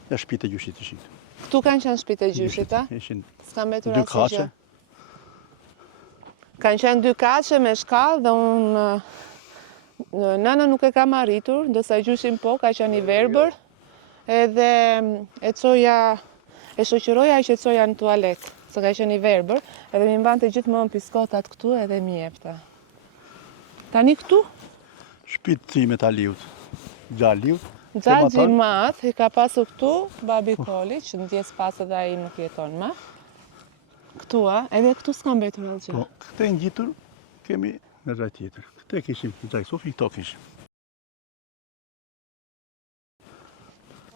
Ja shtëpitë e gjyshit ishin. Këtu kanë qenë shtëpitë e gjyshit, a? Ishin S'ka mbetur 2 asgjë. kaçe. Kanë qenë 2 kaçe me shkallë dhe unë nëna nuk e kam arritur, ndërsa gjyshin po, ka qenë i verbër. Edhe e shoqëroja që e coja në tualet, se ka qenë i verbër, edhe mi mbante gjithmonë piskotat këtu edhe mi jepta. Tani këtu, Shtëpitë time të Aliut. Gjaliut. Xhaxhi i madh i ka pasur këtu babi Koli, që ndjes pas edhe ai nuk jeton më. Këtu, edhe këtu s'ka mbetur asgjë. Po, këtë e ngjitur kemi në rreth tjetër. Këtë kishim në xhak sofi, këto kishim.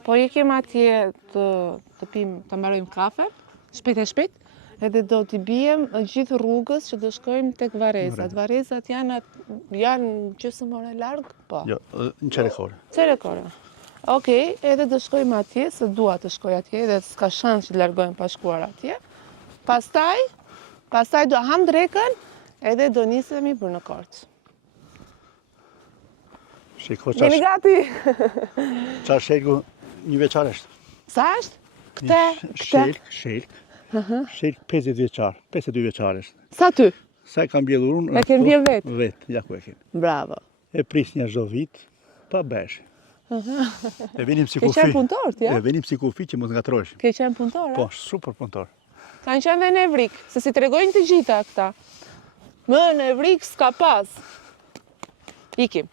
Po ikim atje të mbarojmë kafe, shpejt, edhe do t'i bijem gjithë rrugës që do shkojmë tek Varezat. Varezat janë gjysmore larg? Po. Jo, në Çerekore. Çerekore. Okej, edhe do shkojmë atje, se dua të shkoj atje, edhe s'ka shans që të largohem pa shkuar atje. Pastaj do ham drekën, edhe do nisemi për në Korçë. Shiko Jeni gati? Çfarë shegu një veçar është. Sa është? Këte? Shelk. Shelk 50 vjeçar, 52 vjeçar është. Sa ty? Sa e kam mbjellur unë? E ke mbjell vetë? Vetë, ja ku e kem. Bravo. E prisnja çdo vit, pa besh. E vinim si Ke kufi. qenë punëtor, ja? E vinim si kufi që mos ngatrohesh. Ke qenë punëtor, a? Po, super punëtor. Kanë qenë dhe në Evrik, se si tregojnë të gjitha këta. Më në Evrik s'ka pas. Ikim.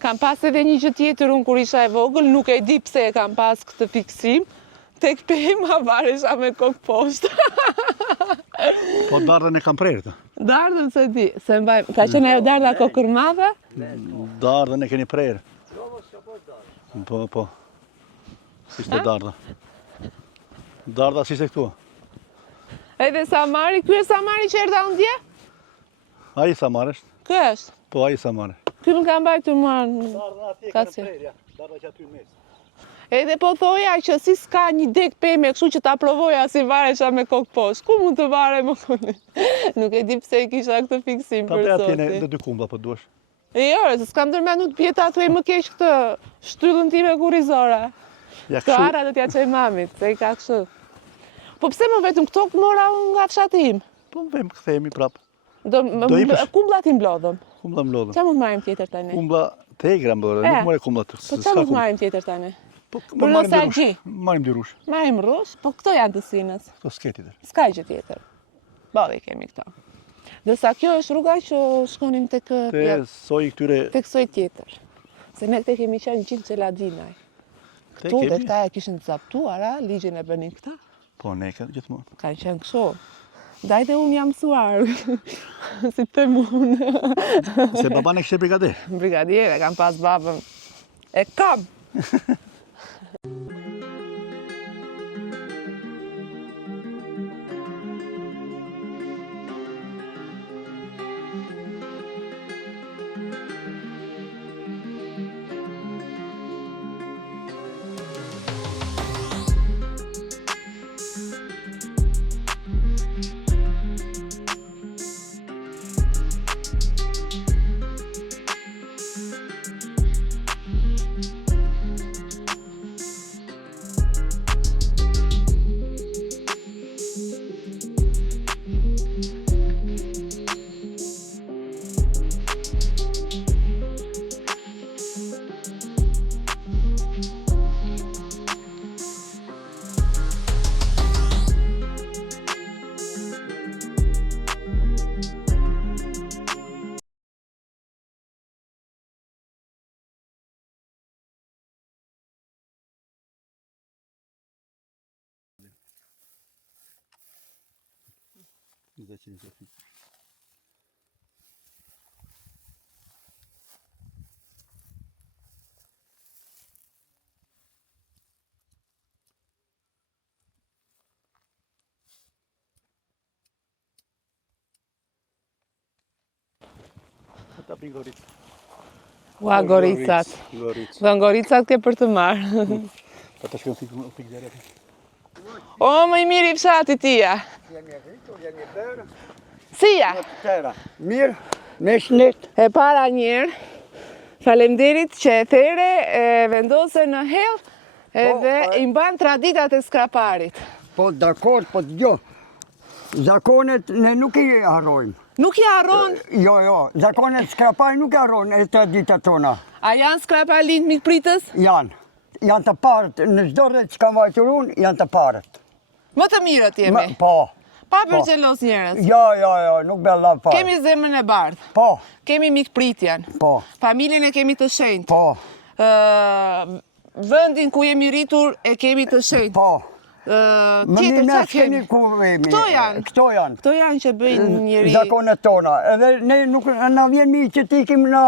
Kam pas edhe një gjë tjetër unë kur isha e vogël, nuk e di pse e kam pas këtë fiksim. Tek pema varesha me kokë poshtë. Po dardhën e kam prerë të. Dardhën se di, se mbaj, ka qenë ajo dardha kokërmadhe? Dardhën e keni prerë. Po. Si shte dardha. Dardha si shte këtu. Edhe Samari, ky e Samari që erdha unë dje? Ai Samar është. Ky është. Po, ai Samar. Ky më ka mbajtur mua Dardha atje ka si. prerë, ja. Dardha që aty në mes. Edhe po thoja që si s'ka një dek peme, kështu që ta provoja si varesha me kokë poshtë. Ku mund të vare më kone? Nuk e di pse e kisha këtë fiksim Ta për bre atje zotin. në 2 kumbla po duash. Jo, se s'kam dërmendur të pjeta thuaj më keq këtë shtyllën time kurrizore. Ja Këto kështu. ara do t'ja çoj mamit, se i ka kështu. Po pse më vetëm këto mora unë nga fshati im? Po vem kthehemi prap. Do ikësh? kumblat i mblodhëm. Kumbla mlodhëm. Çfarë mund të marrim tjetër tani? Kumbla te egra mbore, nuk more kumbla të. Po çfarë mund të marrim tjetër tani? Po Për nostalgji. Marrim 2 rush. Marrim rrush, po këto janë të sinës. Këto s'ke tjetër. S'ka gjë tjetër. Balli kemi këto. Dërsa kjo është rruga që shkonim tek Te soi këtyre tek soi tjetër. Se ne këte kemi qenë gjithë xheladinaj. te Tu dhe kemi. këta e kishin zaptuar, a? Ligjin e bënin këta. Po ne këtë gjithmonë. Kanë qenë kështu. Dajte unë jam mësuar, si të them unë. Se baba ne kishte brigader. Brigadier, e kam pas babën. E kam! Ta pi Gorica. Ua, Goricat. Gorica. Dhe Goricat ke për të marrë. Pa të shkëm fik dhere. O, më i miri i fshatit tia. Jemi rritur, jemi bërë. Sia, Tëra. Mirë, me shnet. e para njërë, falemderit që e there e vendose në hell edhe i mban traditat e skraparit. Po dakord, po jo. Zakonet ne nuk i harrojmë. Nuk i harron, Jo, zakonet skrapaj nuk i harrojnë e traditat tona. a janë skrapa lind mikpritës? Janë të parët, në çdo rreth që kam vajtur unë, janë të parët. Më të mirët jemi. Po. Pa për xhelos njerëz. Jo, nuk bella parë. Kemi zemrën e bardhë. Po, Kemi mikpritjen. po, Familjen e kemi të shenjtë. po, Vendin ku jemi rritur e kemi të shenjtë. po. Tjetër ne çka keni kemi? ku vemi. Këto janë. Këto janë. Këto janë që bëjnë njëri. Zakonet tona. Edhe ne nuk na vjen mirë që t'ikim në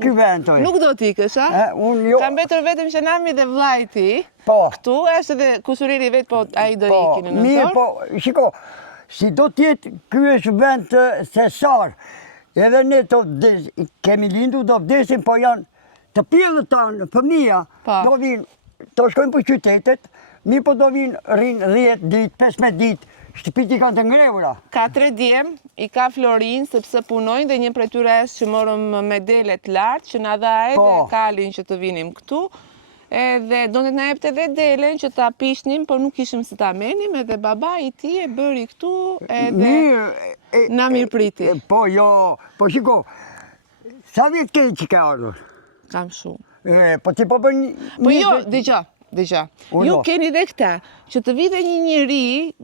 ky vend. Nuk do t'ikësh, a? Unë jo. Ka mbetur vetëm që nami dhe vllai ti. Po. Këtu është edhe kusuriri vet, po ai do Po, ikin në mirë, nëntor. po, shiko, si do t'jetë, ky është vend të sesar. Edhe ne kemi lindu, do vdesim, po janë të pjellët tanë, fëmija, Po. do vinë, të shkojnë për qytetet, mirë po do vinë, rinë 10 ditë, 15 ditë, shtëpit i kanë të ngrevura. Ka 3 djem, i ka Florin, sepse punojnë dhe një prej tyre është që morëm medelet lartë, që na dha edhe Po. kalin që të vinim këtu. Edhe do të na jepte edhe delen që ta pishnim, por nuk ishim si ta menim, edhe baba i ti e bëri këtu edhe na mirëpriti. Po, jo, po shiko, sa vjetë ke që ka ardhur? Kam shumë. Po ti po bën... Po jo, dëgja. Uno. Ju keni dhe këta, që të vide një njeri,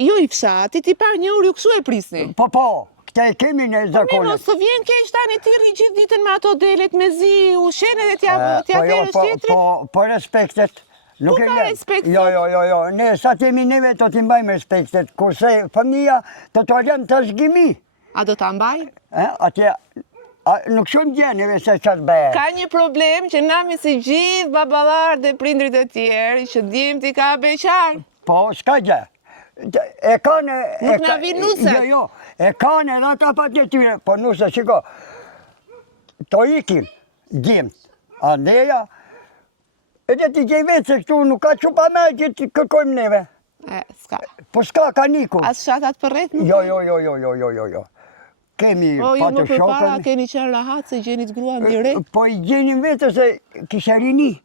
jo i fshatit, i pa një orë ju kësu e prisni. Po, këta e kemi në Mirë, zakonet. mos të vjen keq tani ti rri gjithë ditën me ato delet me zi, ushen edhe t'ja Po jo, terës tjetrit. po respektet. Nuk Po e ka ngel. respektet? Jo. Ne sa t'jemi neve të t'i mbajmë respektet. Kurse fëmija të t'o lem të zgjimi. A do t'a mbaj? Atje, nuk shumë gjeneve se qatë bëhe. Ka një problem që nami si gjithë babalar dhe prindrit e tjerë, që dim t'i ka beqar. Po, s'ka gjë. E kanë... Nuk na vi nuset. Jo, e kanë edhe ata pa të tyre. Po nuse, shiko, to ikim, gjimt, andeja, edhe t'i gjej vetë se këtu nuk ka që pa me që t'i kërkojmë neve. S'ka. Po s'ka, ka niku. As shatat për rret nuk Jo. Kemi Po, ju patë më përpara shokën. keni qenë rahat se gjenit gruan direkt. Po i gjenim vetë se kisha rini.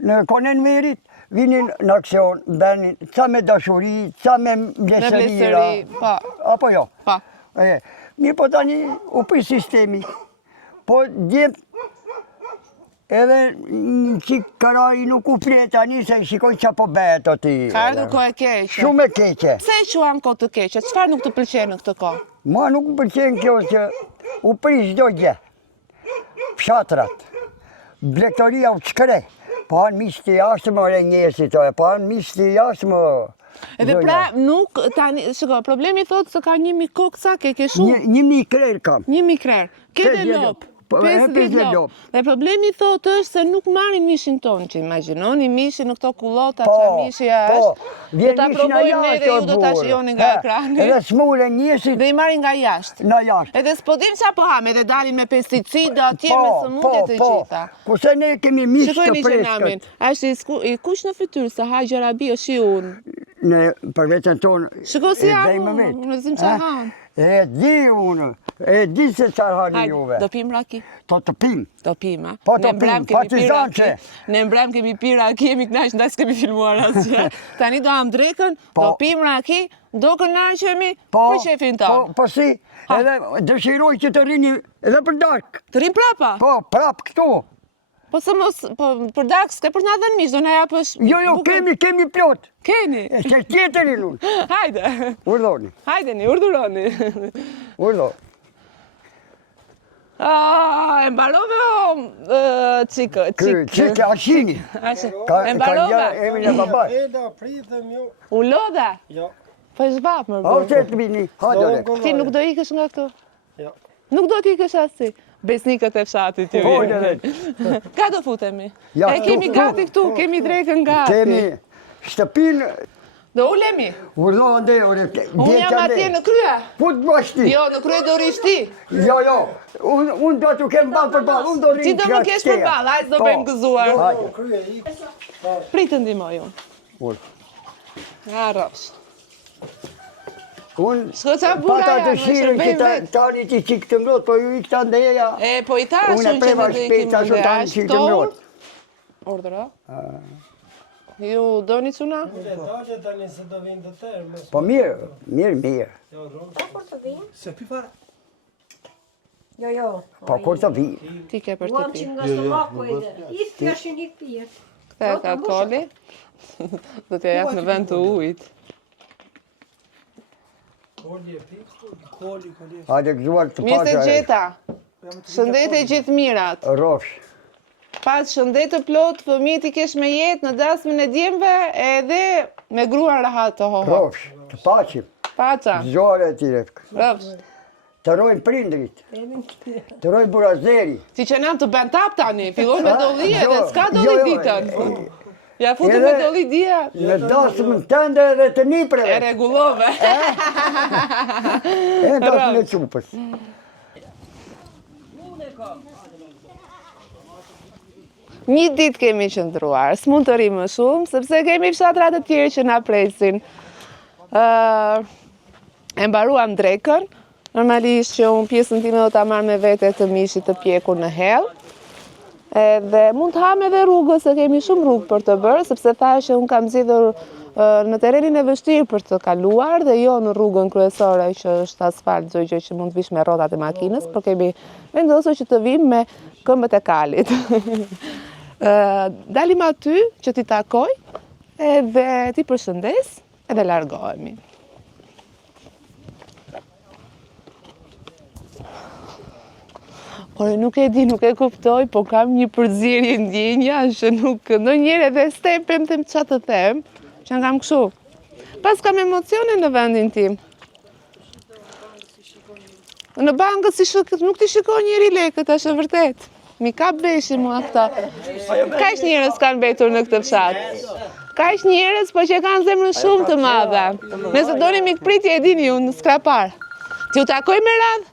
Në konen merit, vinin në aksion, benin, ca me dashuri, ca me mleserira. blesëri, po. Apo jo? Po. Mirë po tani u për sistemi. Po djemë, edhe në qikë karaj nuk u flet tani se shikoj që po bëhet ati. Ka ardhur kohë e keqe. Shumë e keqe. Pse e quan kohë të keqe? Çfarë nuk të pëlqen në këtë kohë? Ma nuk më pëlqen kjo që u prish çdo gjë. Fshatrat, blegtoria u çkre. Po anë misht të jashtë më re njerëzit, po anë misht të jashtë më... Edhe pra nuk tani, shiko, problemi thotë se ka 1000 kokë, sa ke shumë? 1000 krerë kam. 1000 krerë. Ke dhe 50 lop. Po, 50 lop. lop. Dhe problemi thotë është se nuk marrin mishin tonë, që imagjinoni mishin në këto kullota, Po, që mishi është. vjen Do ta mishi nga provojmë ne jashtë, dhe o ju do ta burr. shihoni nga ekrani. Edhe smule njerëzit Dhe i marrin nga jashtë. në jashtë. Edhe s'po dim sa po ham, edhe dalin me pesticida, atje me sëmundje të gjitha. Kurse ne kemi mish të Shikojni që namin, freskët. është i kush në fytyrë, se Hajë Arabi është i unë. Ne për vetën tonë Shiko si jam bëjmë unë, vetë. unë zim që ham. E di unë, e di se çfarë hani Hajde, juve. do pim raki? Të pim. Do pim, a? Po, Ne do mbrëm pim, kemi pi partizançe. raki. Ne mbrëm kemi pi raki, jemi knaq, ndaj s'kemi filmuar asgjë. Tani do ham drekën, do Po. pim raki, do kënaqemi Po, për shefin tonë. po si, edhe dëshiroj që të rini edhe për dark. Të rim prapa? Po, prap këtu. Po se mos, po për dark s'ke për na dhënë mish, do na japësh. Jo, bukën. kemi plot. Keni. E që tjetërin unë. Hajde. Urdhoni, Hajdeni, urdhëroni. urdhoni. E mbarove o qikë, Qike ashini. E mbarove. Emrin e babaj. Eda, pritëm ju. U lodha? Jo. Po e zbap më O, bërë. që të vini, hajde ore. Ti nuk do ikësh nga këtu? Jo. Nuk do t'ikësh as ti? Besnikët e fshatit ju. Hajde ore. Ka do futemi? Ja, E kemi këtu. gati këtu, kemi drekën gati. Kemi shtëpin, Do ulemi? urdo ndë ore. Unë jam atje në krye. Ku të bësh ti? Jo, në krye do rish ti. Jo, unë do t'u kem ballë për ballë, unë do rrinë Ti do më kesh për ballë, hajtë do bëjmë gëzuar. Hajde. Pritë të ndihmoj unë. Ul. Ja, rrofsh. Unë Shko qa bura pata janë, dëshirën shërbejmë që vetë. tani ti qikë të ngrot, po ju i këta ndeja. E, po i tash Unë e unë që preva në shpejt, dekim ashtu dhe tani qikë të ngrot. Ordra. Ju doni cuna? Po mirë. Jo. Po kur të vi. Ti ke për të Uam pi. që nga stomaku ide. I thjeshin i pije. Këtë e ka toli. Do t'ja jap në vend të ujit. Hajde gëzuar të Mirë se pasha. gjeta. Shëndet e gjithë mirat. Rofsh. Pas shëndet të plot, fëmijët i kesh me jetë në dasmën e djemve edhe me gruan rahat të hoho. Rofsh. Të pashim. Paca. Gëzuar e tire. Rrofsh. Të rojnë prindrit. Të rojnë burazeri. Ti që nam të bën tap tani, fillon me dolli edhe s'ka Jo, dolli jo, ditën. Ja futu Edhe- me dolli dia. Në dasmën tënde dhe të E nipreve. rregullove. E dasmën e qupës. Një ditë kemi qëndruar, s'mund të rri më shumë, sepse kemi fshatra të tjerë që na presin. E mbaruam drekën, normalisht që unë pjesën time do ta marr me vete të mishit të pjekur në hell. Edhe mund të ham edhe rrugës, se kemi shumë rrugë për të bërë, sepse thash që unë kam zgjedhur në terrenin e vështirë për të kaluar dhe jo në rrugën kryesore që është asfalt, çdo gjë që mund të vish me rrotat e makinës, por kemi vendosur që të vim me këmbët e kalit. Dalim aty që ti takoj edhe ti përshëndes edhe largohemi. Por nuk e di, nuk e kuptoj, po kam një përzierje ndjenja që nuk, ndonjëherë edhe stepem them çfarë të them, që kam kështu. Pas kam emocione në vendin tim. Në bankë nuk ti shikoj njëri lekët, është e vërtet. Mi kap veshin mua këta. Kaq njerëz kanë mbetur në këtë fshat. Kaq njerëz, po që kanë zemrën shumë të madhe. Nëse doni mikpritje e dini unë skrapar. Ti u takoj me radhë?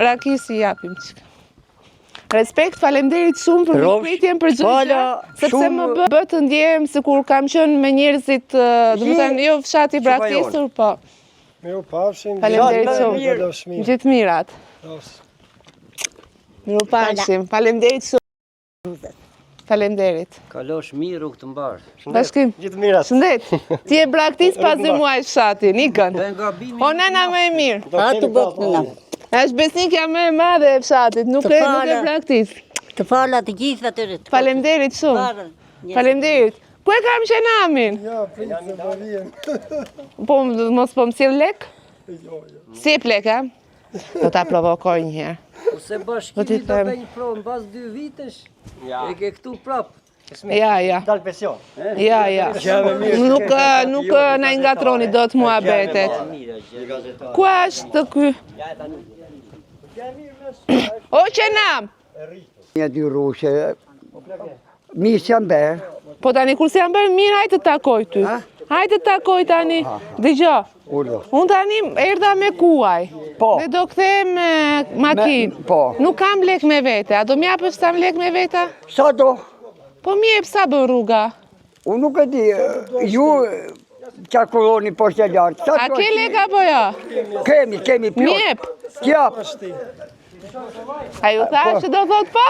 Rakisi japim çka. Respekt, faleminderit shumë për mikpritjen, për çdo gjë, sepse më bë të ndjehem sikur kam qenë me njerëzit, domethënë jo fshati braktisur, po. Miru pafshim. Faleminderit shumë. Gjithë mirat. Miru pafshim. Faleminderit shumë. Faleminderit. Kalosh mirë rrugë të mbarë. Bashkim. Gjithë mirat. Shëndet. Ti e braktis pas dhe muaj fshatin, ikën. O nana më e mirë. A të bëtë nëna. Është besnikja më e madhe e fshatit, nuk e braktis. Të fala të gjitha të rritë. Faleminderit shumë. Faleminderit. Ku e kam qenamin? Ja, pritë se bërien. Po, mos po më sjell lek? Si e plek, a? Do ta provokoj një herë. Ose bashkimi Do t'i do them. bëj një provë në bazë 2 vitesh. E ke këtu prapë. Ja. Dal pension. Ja. Nuk na ingatroni dot muhabetet. Ku është ky? O qenam! Një dy rushe. Misë janë berë. Po tani kur se jam bërë mirë, hajtë të takoj ty. Hajtë të takoj tani. Dëgjo. Urdo. Unë tani erdha me kuaj. Po. Dhe do kthehem me makinë. Po. Nuk kam lek me vete. A do m'japësh sa lek me vete? Sa do? Po m'jep sa bën rruga. Unë nuk e di, ju qarkulloni poshtë e lartë. A ke lek apo jo? Kemi plot. M'jep. Kjap, A ju thash që do thot po?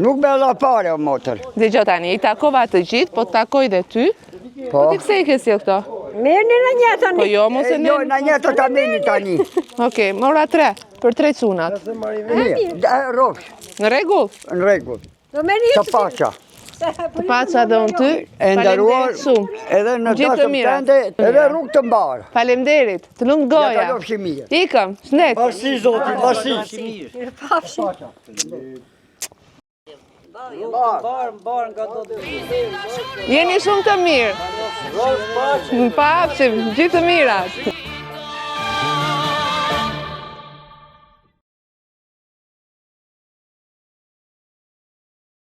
nuk me la pare o motër. Dëgjo tani, i takova të gjithë, po të takoj dhe ty. Po ti pse i ke sjell këto? Merrni në një tani. Po jo, mos e Jo, ne. në një të ta meni tani. Okej, mora 3 për 3 çunat. Mirë, rofsh, Në rregull? në regull. Do merrni Të pasha. Të paça dhe unë ty. E ndaruar Faleminderit shumë. edhe në Gjithë të dasëm mira. tënde, edhe rrugë të mbarë. Faleminderit. Të lumë Ja goja. kalofshi mirë. Ikëm, shëndet. Bashkë zoti, bashkë. Mbarë nga do të Jeni shumë të mirë. Pafshim, gjithë të mirat.